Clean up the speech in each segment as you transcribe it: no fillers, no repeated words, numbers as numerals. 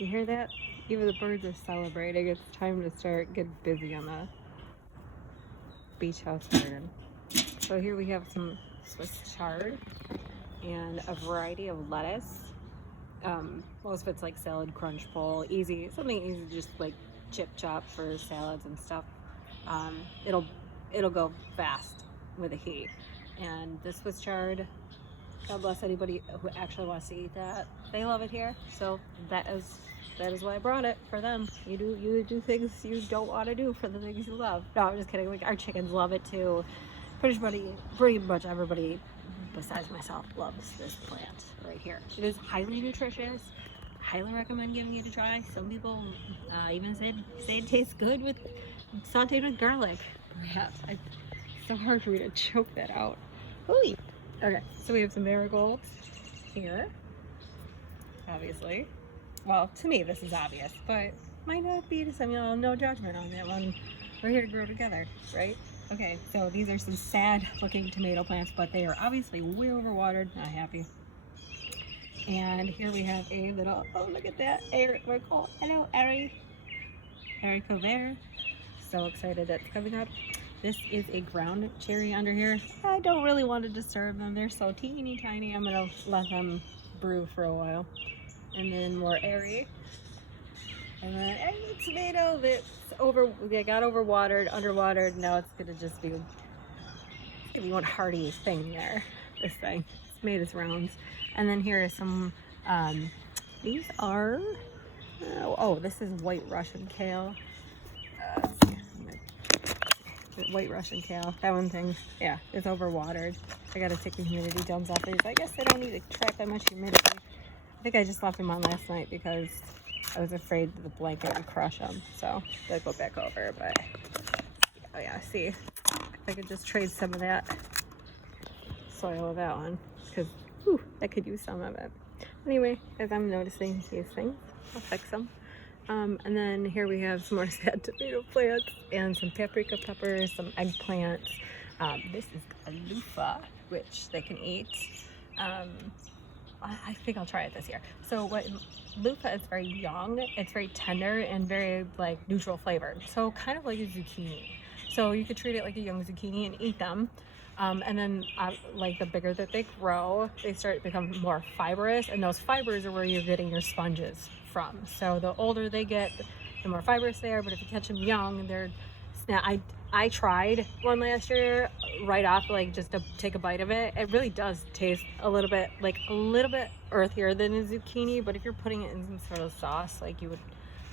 You hear that? Even the birds are celebrating. It's time to start getting busy on the beach house garden. So here we have some Swiss chard and a variety of lettuce. Most of it's like salad crunch bowl, easy, something easy, just like chip chop for salads and stuff. It'll go fast with the heat. And the Swiss chard, God bless anybody who actually wants to eat that. They love it here, so that is why I brought it for them. You do things you don't want to do for the things you love. No, I'm just kidding. Like, our chickens love it too. Pretty much everybody besides myself loves this plant right here. It is highly nutritious. Highly recommend giving it a try. Some people even say it tastes good with sauteed with garlic. Perhaps. It's so hard for me to choke that out. Ooh. Okay, so we have some marigolds here. Obviously. Well, to me this is obvious, but might not be to some y'all. No judgment on that one. We're here to grow together, right? Okay, so these are some sad looking tomato plants, but they are obviously way overwatered. Not happy. And here we have a little, oh look at that, hello Aricover. So excited that's coming up. This is a ground cherry under here. I don't really want to disturb them. They're so teeny tiny. I'm gonna let them brew for a while. And then more airy. And then a tomato that got overwatered, underwatered. Now it's gonna just be one hearty thing there. This thing, it's made its rounds. And then here are some. These are. Oh, this is white Russian kale. White Russian kale. That one thing, yeah, it's overwatered. I gotta take the humidity dumps off these. I guess they don't need to trap that much humidity. I think I just left them on last night because I was afraid the blanket would crush them. So they'll go back over, but oh yeah, see if I could just trade some of that soil with that one, because I could use some of it. Anyway, as I'm noticing these things, I'll fix them. And then here we have some more sad tomato plants and some paprika peppers, some eggplants. This is a loofah, which they can eat. I think I'll try it this year. So what loofah is very young, it's very tender and very like neutral flavored. So kind of like a zucchini. So you could treat it like a young zucchini and eat them. And then like the bigger that they grow, they start to become more fibrous, and those fibers are where you're getting your sponges from. So the older they get, the more fibrous they are. But if you catch them young, they're I tried one last year right off, like just to take a bite of it. It really does taste a little bit earthier than a zucchini. But if you're putting it in some sort of sauce like you would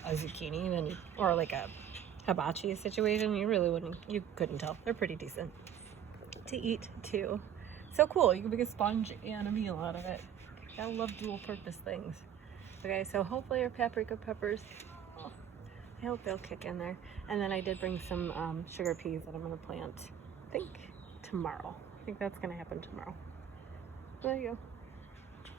a zucchini, then or like a hibachi situation, you couldn't tell. They're pretty decent to eat too. So cool, you can make a sponge and a meal out of it. I love dual purpose things. Okay, so hopefully our paprika peppers, I hope they'll kick in there. And then I did bring some sugar peas that I'm gonna plant, I think tomorrow. I think that's gonna happen tomorrow. There you go.